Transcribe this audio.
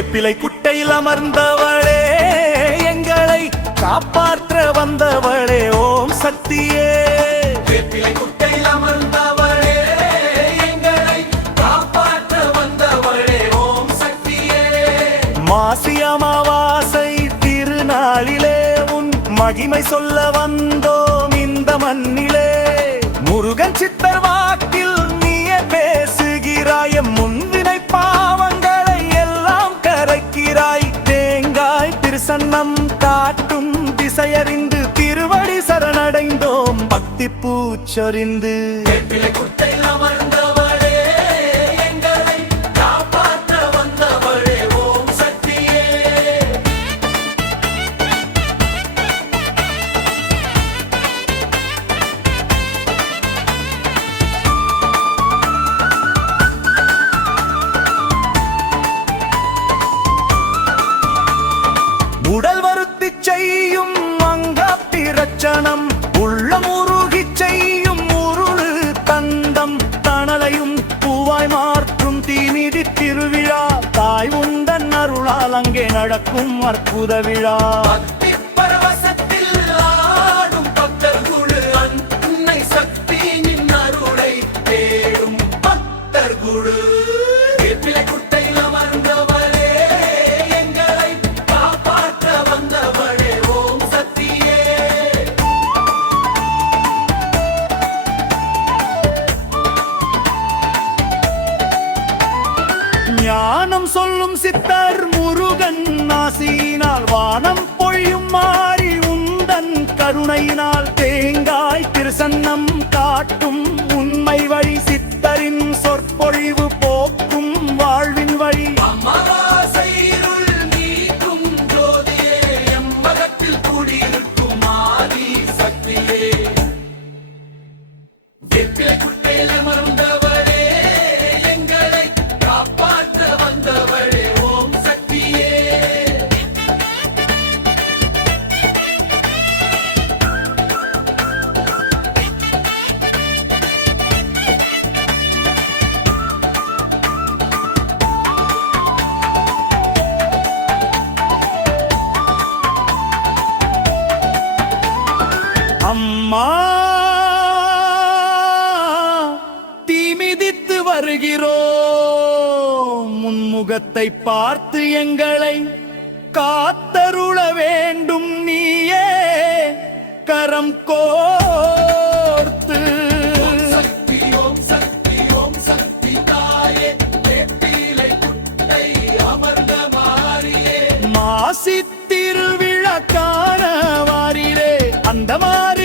வேப்பிலை குட்டையில் அமர்ந்தவளே எங்களை காப்பாற்ற வந்தவளே ஓம் சக்தியே. வேப்பிலை குட்டையில் அமர்ந்தவளே எங்களை காப்பாற்ற வந்தவளே ஓம் சக்தியே. மாசி அமாவாசை திருநாளிலே உன் மகிமை சொல்ல வந்தோம் இந்த மண்ணிலே. முருகன் சித்தர் திசையறிந்து திருவடி சரணடைந்தோம். பக்தி பூச்சொறிந்து அமர்ந்தோம். மனம் உள்ளம் உருகி செய்யும் உருள் தந்தம் தணலையும் பூவாய் மாற்றும் தீமிதி திருவிழா. தாய் உந்தன் அருளால் அங்கே நடக்கும் அற்புத விழா. பக்தி சக்தியின் அருளை தேடும் பக்தர் குழு. ஞானம் சொல்லும் சித்தர் முருகன் ஆசியினால் வானம் பொழியும் மாறி உந்தன் கருணையினால் தேங்காய் திருசன்னம் காட்டும் உண்மை வழி சித்தரின் சொற்பொழிவு போக்கும் வாழ்வின் வழி. அமாவாசை இருள் குடியிருக்கும் ஆதி சக்தியே. வேப்பிலை குட்டையில் வருகிறோம். முன்முகத்தை பார்த்து எங்களை காத்தருள வேண்டும் நீயே. கரம் கோர்த்து. மாசித்திருவிழக்கான வாரிலே அந்த மாறி